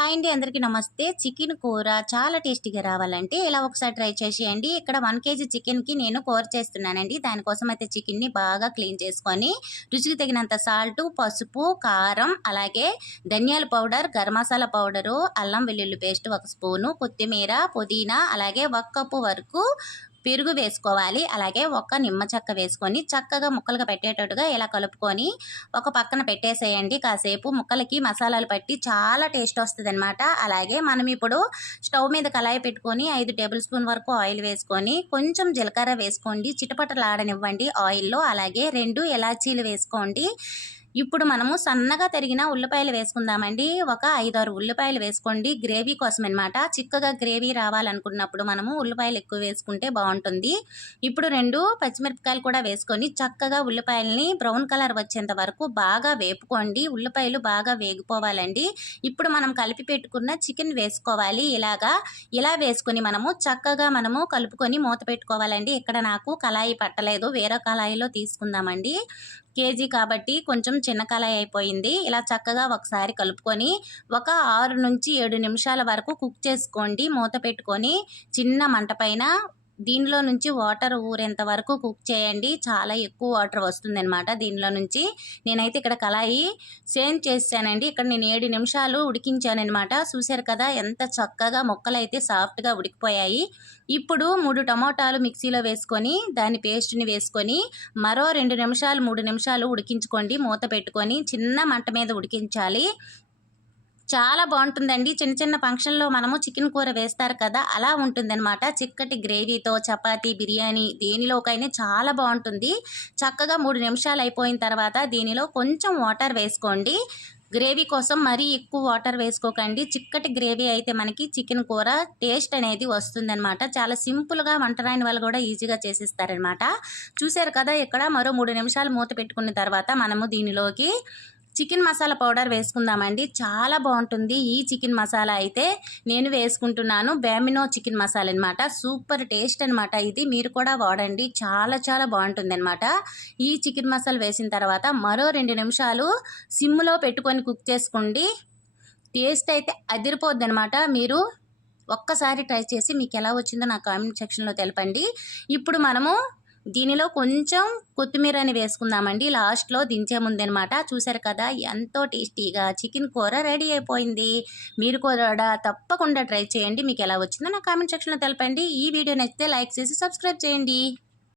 Hi అండి, అందరికీ నమస్తే. చికెన్ కూర చాలా టేస్టీగా రావాలంటే ఇలా ఒకసారి ట్రై చేసేయండి. ఇక్కడ 1 కేజీ చికెన్‌కి నేను కూర చేస్తున్నానండి. దానికోసం అయితే చికెన్‌ని బాగా క్లీన్ చేసుకొని, రుచికి తగినంత సాల్టు, పసుపు, కారం, అలాగే ధనియాల పౌడర్, గరం మసాలా పౌడరు, అల్లం వెల్లుల్లి పేస్ట్ 1 స్పూను, కొత్తిమీర, పుదీనా, అలాగే 1 కప్పు వరకు పెరుగు వేసుకోవాలి. అలాగే ఒక నిమ్మ చెక్క వేసుకొని చక్కగా ముక్కలుగా పెట్టేటట్టుగా ఇలా కలుపుకొని ఒక పక్కన పెట్టేసేయండి. కాసేపు ముక్కలకి మసాలాలు పట్టి చాలా టేస్ట్ వస్తుందన్నమాట. అలాగే మనం ఇప్పుడు స్టవ్ మీద కళాయి పెట్టుకొని 5 టేబుల్ స్పూన్ వరకు ఆయిల్ వేసుకొని కొంచెం జీలకర్ర వేసుకోండి. చిటపటలాడనివ్వండి ఆయిల్‌లో. అలాగే 2 ఇలాచీలు వేసుకోండి. ఇప్పుడు మనము సన్నగా తరిగిన ఉల్లిపాయలు వేసుకుందామండి. ఒక 5, 6 ఉల్లిపాయలు వేసుకోండి. గ్రేవీ కోసం అనమాట. చిక్కగా గ్రేవీ రావాలనుకున్నప్పుడు మనము ఉల్లిపాయలు ఎక్కువ వేసుకుంటే బాగుంటుంది. ఇప్పుడు 2 పచ్చిమిరపకాయలు కూడా వేసుకొని చక్కగా ఉల్లిపాయలని బ్రౌన్ కలర్ వచ్చేంత వరకు బాగా వేపుకోండి. ఉల్లిపాయలు బాగా వేగిపోవాలండి. ఇప్పుడు మనం కలిపి పెట్టుకున్న చికెన్ వేసుకోవాలి. ఇలా వేసుకొని మనము కలుపుకొని మూత పెట్టుకోవాలండి. ఇక్కడ నాకు కళాయి పట్టలేదు, వేరే కళాయిలో తీసుకుందామండి. కేజీ కాబట్టి కొంచెం చిన్న కళాయి అయిపోయింది. ఇలా చక్కగా ఒకసారి కలుపుకొని ఒక 6 నుంచి 7 నిమిషాల వరకు కుక్ చేసుకోండి. మూత పెట్టుకొని చిన్న మంట పైన దీనిలో నుంచి వాటర్ ఊరేంత వరకు కుక్ చేయండి. చాలా ఎక్కువ వాటర్ వస్తుందన్నమాట దీనిలో నుంచి. నేనైతే ఇక్కడ కళాయి చేంజ్ చేశానండి. ఇక్కడ నేను 7 నిమిషాలు ఉడికించానమాట. చూశారు కదా ఎంత చక్కగా ముక్కలైతే సాఫ్ట్గా ఉడికిపోయాయి. ఇప్పుడు 3 టమోటాలు మిక్సీలో వేసుకొని దాని పేస్ట్ని వేసుకొని మరో 2 నిమిషాలు 3 నిమిషాలు ఉడికించుకోండి. మూత పెట్టుకొని చిన్న మంట మీద ఉడికించాలి. చాలా బాగుంటుందండి. చిన్న చిన్న ఫంక్షన్లో మనము చికెన్ కూర వేస్తారు కదా, అలా ఉంటుందన్నమాట. చిక్కటి గ్రేవీతో చపాతీ, బిర్యానీ దేనిలోకైనా చాలా బాగుంటుంది. చక్కగా 3 నిమిషాలు అయిపోయిన తర్వాత దీనిలో కొంచెం వాటర్ వేసుకోండి. గ్రేవీ కోసం మరీ ఎక్కువ వాటర్ వేసుకోకండి. చిక్కటి గ్రేవీ అయితే మనకి చికెన్ కూర టేస్ట్ అనేది వస్తుందన్నమాట. చాలా సింపుల్గా వంట రాని వాళ్ళు కూడా ఈజీగా చేసిస్తారనమాట. చూశారు కదా, ఇక్కడ మరో 3 నిమిషాలు మూత పెట్టుకున్న తర్వాత మనము దీనిలోకి చికెన్ మసాలా పౌడర్ వేసుకుందామండి. చాలా బాగుంటుంది ఈ చికెన్ మసాలా అయితే. నేను వేసుకుంటున్నాను బ్యామినో చికెన్ మసాలా అనమాట. సూపర్ టేస్ట్ అనమాట ఇది. మీరు కూడా వాడండి, చాలా చాలా బాగుంటుంది అనమాట. ఈ చికెన్ మసాలా వేసిన తర్వాత మరో 2 నిమిషాలు సిమ్లో పెట్టుకొని కుక్ చేసుకోండి. టేస్ట్ అయితే అదిరిపోద్ది అనమాట. మీరు ఒక్కసారి ట్రై చేసి మీకు ఎలా వచ్చిందో నా కామెంట్ సెక్షన్లో తెలపండి. ఇప్పుడు మనము దీనిలో కొంచెం కొత్తిమీరని వేసుకుందామండి లాస్ట్లో దించే ముందనమాట. చూసారు కదా, ఎంతో టేస్టీగా చికెన్ కూర రెడీ అయిపోయింది. మీరు కూడా తప్పకుండా ట్రై చేయండి. మీకు ఎలా వచ్చిందో నా కామెంట్ సెక్షన్లో తెలపండి. ఈ వీడియో నచ్చితే లైక్ చేసి సబ్స్క్రైబ్ చేయండి.